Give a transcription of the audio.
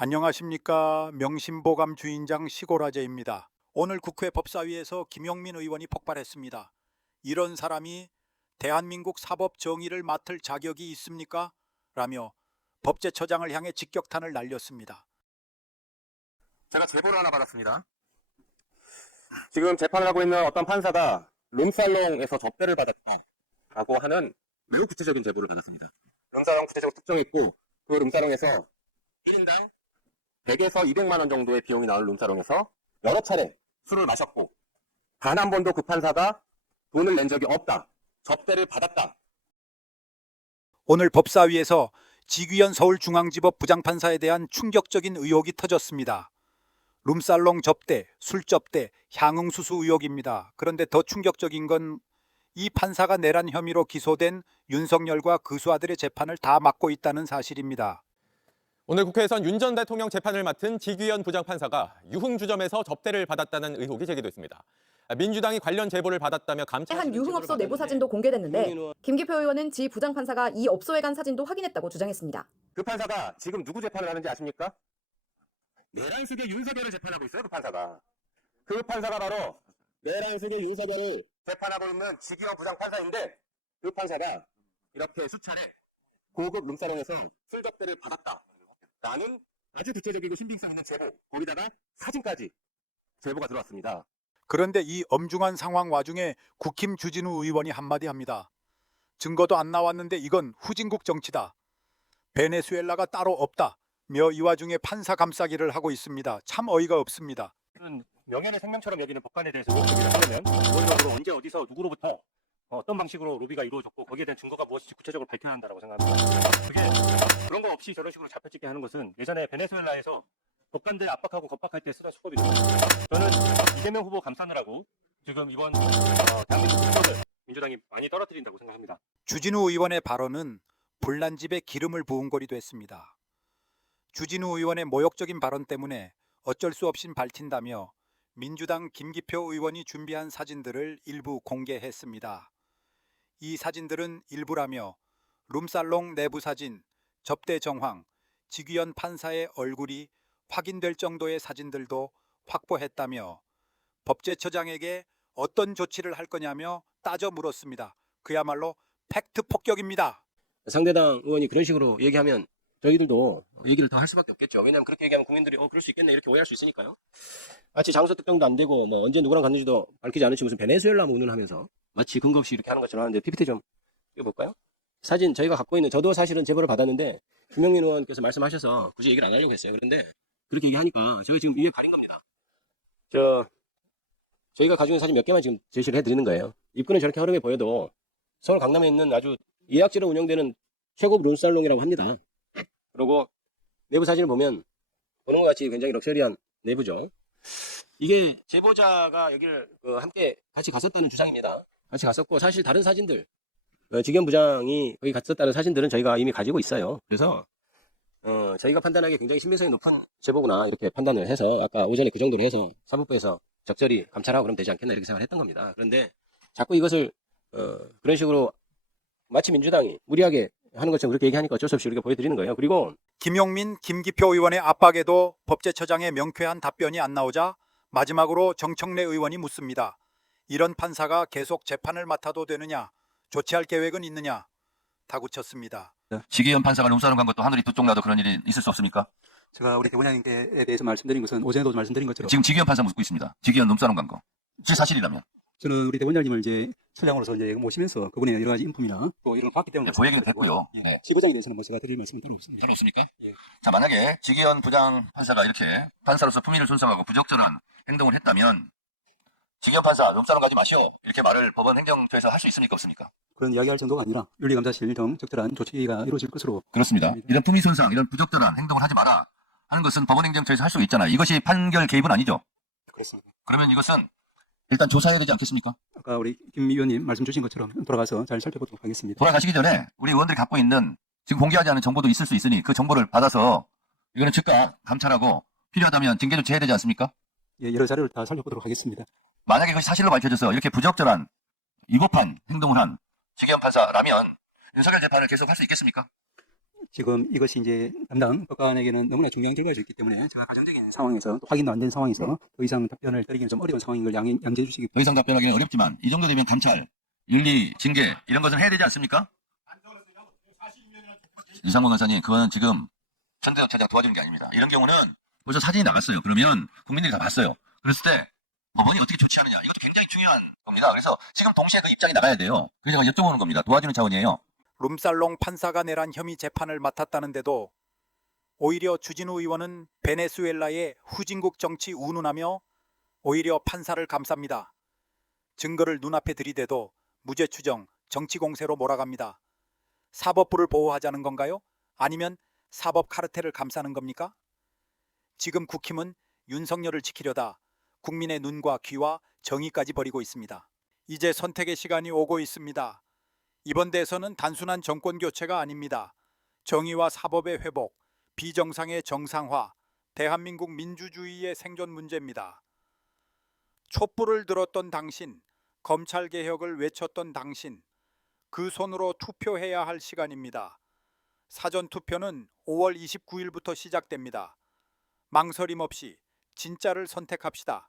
안녕하십니까. 명심보감 주인장 시골아재입니다. 오늘 국회 법사위에서 김용민 의원이 폭발했습니다. 이런 사람이 대한민국 사법 정의를 맡을 자격이 있습니까? 라며 법제처장을 향해 직격탄을 날렸습니다. 제가 제보를 하나 받았습니다. 지금 재판을 하고 있는 어떤 판사가 룸살롱에서 접대를 받았다라고 하는 매우 구체적인 제보를 받았습니다. 룸살롱 구체적으로 특정했고, 그 룸살롱에서 1인당 100에서 200만 원 정도의 비용이 나올 룸살롱에서 여러 차례 술을 마셨고, 단 한 번도 그 판사가 돈을 낸 적이 없다, 접대를 받았다. 오늘 법사위에서 지귀현 서울중앙지법 부장판사에 대한 충격적인 의혹이 터졌습니다. 룸살롱 접대, 술접대, 향응수수 의혹입니다. 그런데 더 충격적인 건 이 판사가 내란 혐의로 기소된 윤석열과 그 수하들의 재판을 다 맡고 있다는 사실입니다. 오늘 국회에선 윤 전 대통령 재판을 맡은 지귀현 부장판사가 유흥주점에서 접대를 받았다는 의혹이 제기됐습니다. 민주당이 관련 제보를 받았다며 감찰 한 유흥업소 내부 사진도 공개됐는데 김기표 의원은 지 부장판사가 이 업소에 간 사진도 확인했다고 주장했습니다. 그 판사가 지금 누구 재판을 하는지 아십니까? 내란숙의 윤석열을 재판하고 있어요, 그 판사가. 그 판사가 바로 내란숙의 윤석열을 재판하고 있는 지기현 부장판사인데, 그 판사가 이렇게 수차례 고급 룸살롱에서 술 접대를 받았다 라는 아주 구체적이고 신빙성 있는 제보, 거기다가 사진까지 제보가 들어왔습니다. 그런데 이 엄중한 상황 와중에 국힘 주진우 의원이 한마디 합니다. 증거도 안 나왔는데 이건 후진국 정치다. 베네수엘라가 따로 없다며 이 와중에 판사 감싸기를 하고 있습니다. 참 어이가 없습니다. 명예의 생명처럼 여기는 법관에 대해서 로비를 하려면 기본적으로 언제 어디서 누구로부터 어떤 방식으로 로비가 이루어졌고 거기에 대한 증거가 무엇인지 구체적으로 밝혀야 한다고 생각합니다. 그게 그런 거 없이 저런 식으로 잡혀찍게 하는 것은 예전에 베네수엘라에서 법관들 압박하고 겁박할 때 쓰던 수법이거든요. 저는 이재명 후보 감싸느라고 지금 이번 대한민국 국회를 민주당이 많이 떨어뜨린다고 생각합니다. 주진우 의원의 발언은 불난집에 기름을 부은 꼴이 됐습니다. 주진우 의원의 모욕적인 발언 때문에 어쩔 수 없이 밝힌다며 민주당 김기표 의원이 준비한 사진들을 일부 공개했습니다. 이 사진들은 일부라며 룸살롱 내부 사진, 접대 정황, 지귀현 판사의 얼굴이 확인될 정도의 사진들도 확보했다며 법제처장에게 어떤 조치를 할 거냐며 따져 물었습니다. 그야말로 팩트 폭격입니다. 상대당 의원이 그런 식으로 얘기하면 저희들도 얘기를 더 할 수밖에 없겠죠. 왜냐하면 그렇게 얘기하면 국민들이 그럴 수 있겠네 이렇게 오해할 수 있으니까요. 마치 장소 특정도 안 되고 뭐 언제 누구랑 갔는지도 밝히지 않은 채 무슨 베네수엘라 문을 하면서 마치 근거 없이 이렇게 하는 것처럼 하는데 PPT 좀 띄워볼까요? 사진 저희가 갖고 있는, 저도 사실은 제보를 받았는데 김용민 의원께서 말씀하셔서 굳이 얘기를 안 하려고 했어요. 그런데 그렇게 얘기하니까 제가 지금 이게 가린 겁니다. 저희가 가지고 있는 사진 몇 개만 지금 제시를 해드리는 거예요. 입구는 저렇게 허름해 보여도 서울 강남에 있는 아주 예약제로 운영되는 최고급 룸살롱이라고 합니다. 그리고 내부 사진을 보면 보는 것 같이 굉장히 럭셔리한 내부죠. 이게 제보자가 여기를 함께 같이 갔었다는 주장입니다. 같이 갔었고, 사실 다른 사진들, 지기현 부장이 거기 갔었다는 사진들은 저희가 이미 가지고 있어요. 그래서 저희가 판단하기에 굉장히 신빙성이 높은 제보구나 이렇게 판단을 해서 아까 오전에 그 정도로 해서 사법부에서 적절히 감찰하고 그러면 되지 않겠나 이렇게 생각을 했던 겁니다. 그런데 자꾸 이것을 그런 식으로 마치 민주당이 무리하게 하는 것처럼 그렇게 얘기하니까 어쩔 수 없이 우리가 보여드리는 거예요. 그리고 김용민, 김기표 의원의 압박에도 법제처장의 명쾌한 답변이 안 나오자 마지막으로 정청래 의원이 묻습니다. 이런 판사가 계속 재판을 맡아도 되느냐, 조치할 계획은 있느냐, 다구쳤습니다. 지기현 판사가 룸살롱 간 것도 하늘이 두 쪽 나도 그런 일이 있을 수 없습니까? 제가 우리 대본장님께 대해서 말씀드린 것은 오전에도 말씀드린 것처럼 지금 지기현 판사 묻고 있습니다. 지기현 룸살롱 간 거. 제 사실이라면. 저는 우리 대본장님을 이제 처장으로서 이제 모시면서 그분의 여러 가지 인품이나 또 이런 걸 봤기 때문에 그 얘기는 됐고요. 네. 지부장에 대해서는 뭐 제가 드릴 말씀은 따로 없습니다. 따로 없습니까? 예. 자, 만약에 지기현 부장 판사가 이렇게 판사로서 품위를 손상하고 부적절한 행동을 했다면 지기현 판사 룸살롱 가지 마시오 이렇게 말을 법원 행정처에서 할 수 있습니까? 없습니까? 그런 이야기할 정도가 아니라 윤리감사실 등 적절한 조치가 이루어질 것으로 그렇습니다. 이런 품위 손상, 이런 부적절한 행동을 하지 마라 하는 것은 법원 행정처에서 할 수 있잖아요. 이것이 판결 개입은 아니죠? 그렇습니다. 그러면 이것은 일단 조사해야 되지 않겠습니까? 아까 우리 김 의원님 말씀 주신 것처럼 돌아가서 잘 살펴보도록 하겠습니다. 돌아가시기 전에 우리 의원들이 갖고 있는 지금 공개하지 않은 정보도 있을 수 있으니 그 정보를 받아서 이거는 즉각 감찰하고 필요하다면 징계 조치해야 되지 않습니까? 예, 여러 자료를 다 살펴보도록 하겠습니다. 만약에 그것이 사실로 밝혀져서 이렇게 부적절한 위법한 행동을 한 지기현 판사라면 윤석열 재판을 계속 할 수 있겠습니까? 지금 이것이 이제 담당 법관에게는 너무나 중요한 결과였기 때문에 제가 가정적인 상황에서 확인도 안 된 상황에서 더 이상 답변을 드리기는 좀 어려운 상황인 걸 양해해 주시기 더 이상 답변하기는 어렵지만 이 정도 되면 감찰, 윤리, 징계 이런 것은 해야 되지 않습니까? 이상권 간사님, 그거는 지금 전대협 차장 도와주는 게 아닙니다. 이런 경우는 벌써 사진이 나갔어요. 그러면 국민들이 다 봤어요. 그랬을 때 법원이 어떻게 조치하느냐, 이것도 굉장히 중요한 겁니다. 그래서 지금 동시에 그 입장이 나가야 돼요. 그래서 제가 여쭤보는 겁니다. 도와주는 차원이에요. 룸살롱 판사가 내란 혐의 재판을 맡았다는데도 오히려 주진우 의원은 베네수엘라의 후진국 정치 운운하며 오히려 판사를 감쌉니다. 증거를 눈앞에 들이대도 무죄 추정, 정치 공세로 몰아갑니다. 사법부를 보호하자는 건가요? 아니면 사법 카르텔을 감싸는 겁니까? 지금 국힘은 윤석열을 지키려다 국민의 눈과 귀와 정의까지 버리고 있습니다. 이제 선택의 시간이 오고 있습니다. 이번 대선은 단순한 정권 교체가 아닙니다. 정의와 사법의 회복, 비정상의 정상화, 대한민국 민주주의의 생존 문제입니다. 촛불을 들었던 당신, 검찰 개혁을 외쳤던 당신, 그 손으로 투표해야 할 시간입니다. 사전 투표는 5월 29일부터 시작됩니다. 망설임 없이 진짜를 선택합시다.